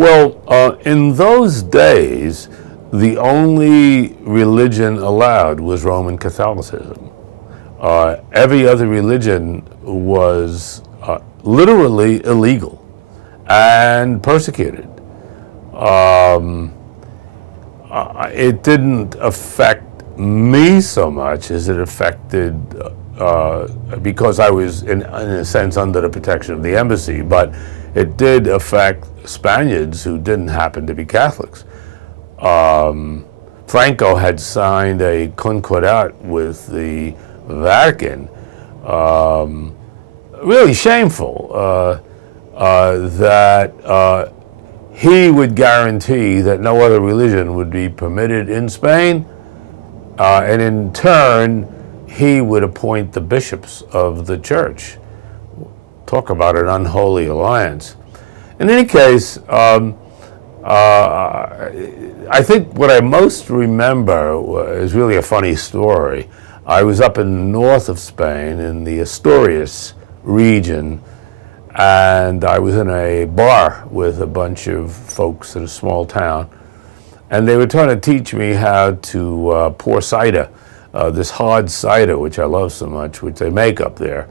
Well, in those days, the only religion allowed was Roman Catholicism. Every other religion was literally illegal and persecuted. It didn't affect me so much as it affected, because I was in a sense under the protection of the embassy, but it did affect Spaniards who didn't happen to be Catholics. Franco had signed a concordat with the Vatican, really shameful, that he would guarantee that no other religion would be permitted in Spain, and in turn, he would appoint the bishops of the church. Talk about an unholy alliance. In any case, I think what I most remember is really a funny story. I was up in the north of Spain in the Asturias region, and I was in a bar with a bunch of folks in a small town, and they were trying to teach me how to pour cider, this hard cider, which I love so much, which they make up there.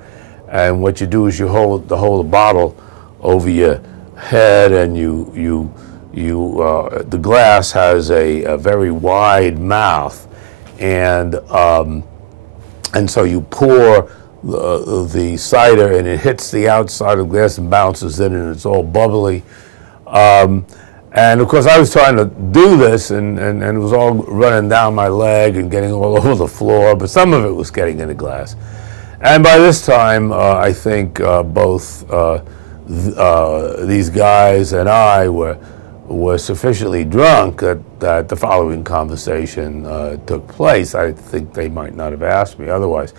And what you do is you hold the bottle over your head, and the glass has a very wide mouth, and so you pour the cider, and it hits the outside of the glass and bounces in, and it's all bubbly. And of course, I was trying to do this, and it was all running down my leg and getting all over the floor, but some of it was getting in the glass. And by this time, I think both these guys and I were sufficiently drunk that the following conversation took place. I think they might not have asked me otherwise.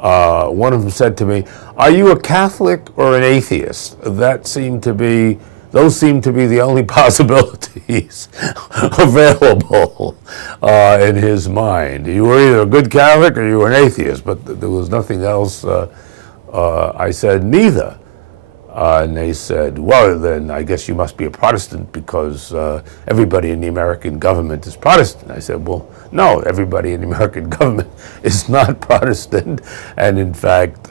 One of them said to me, "Are you a Catholic or an atheist?" Those seem to be the only possibilities available in his mind. You were either a good Catholic or you were an atheist, but there was nothing else. I said, neither. And they said, well, then I guess you must be a Protestant because everybody in the American government is Protestant. I said, well, no, everybody in the American government is not Protestant. And in fact,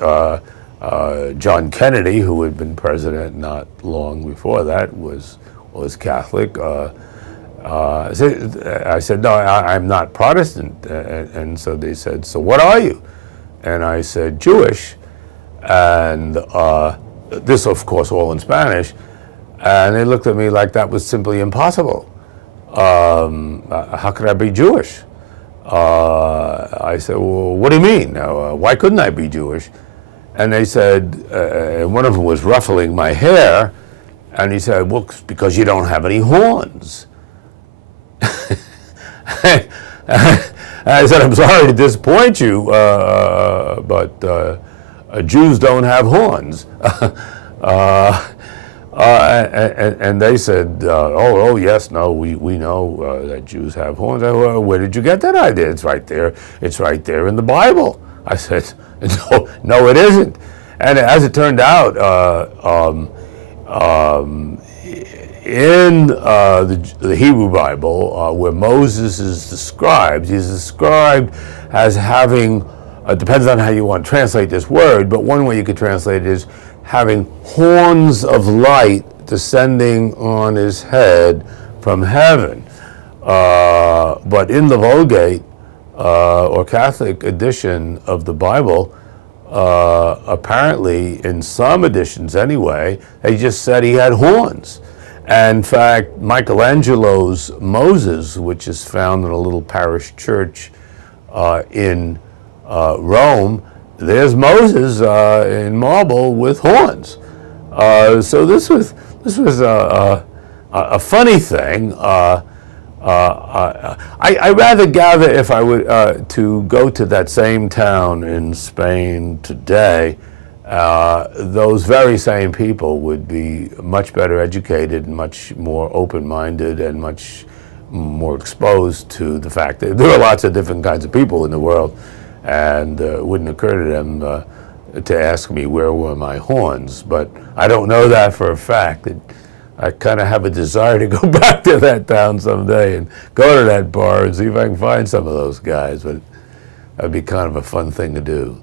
John Kennedy, who had been president not long before that, was Catholic. I said, no, I'm not Protestant. And so they said, so what are you? And I said, Jewish. And this, of course, all in Spanish. And they looked at me like that was simply impossible. How could I be Jewish? I said, well, what do you mean? Why couldn't I be Jewish? And they said, one of them was ruffling my hair, and he said, well, because you don't have any horns. And I said, I'm sorry to disappoint you, but Jews don't have horns. And they said, oh, yes, no, we know that Jews have horns. Well, where did you get that idea? It's right there in the Bible. I said, no, it isn't. And as it turned out, in the Hebrew Bible, where Moses is described, he's described as having, depends on how you want to translate this word, but one way you could translate it is having horns of light descending on his head from heaven. But in the Vulgate, or Catholic edition of the Bible, apparently, in some editions anyway, they just said he had horns. And in fact, Michelangelo's Moses, which is found in a little parish church in Rome, there's Moses in marble with horns. So this was a funny thing. I rather gather if I would to go to that same town in Spain today, those very same people would be much better educated, much more open-minded, and much more exposed to the fact that there are lots of different kinds of people in the world, and it wouldn't occur to them to ask me where were my horns. But I don't know that for a fact. I kind of have a desire to go back to that town someday and go to that bar and see if I can find some of those guys. But that'd be kind of a fun thing to do.